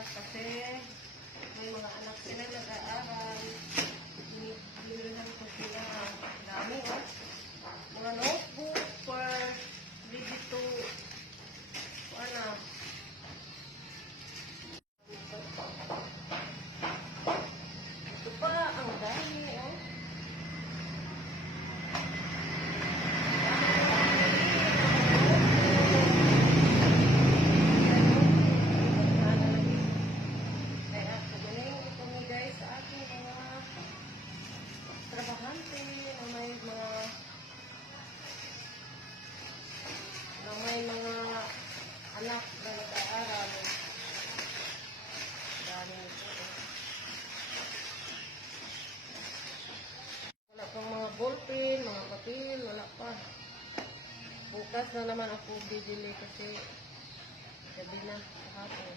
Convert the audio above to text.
kasi may mga anak sila nag-aaral. Bilihan ko sila. Dami, oh. Mga notebook for ready to ano. Ito pa, ang dami, oh. Kaya, pagaling ito ni guys sa ating mga trabahante na may mga anak na nag-aaral. Dami ito. Wala pang mga ballpen, mga papel, wala pa. Bukas na naman ako bibili kasi gabi na sa hapon.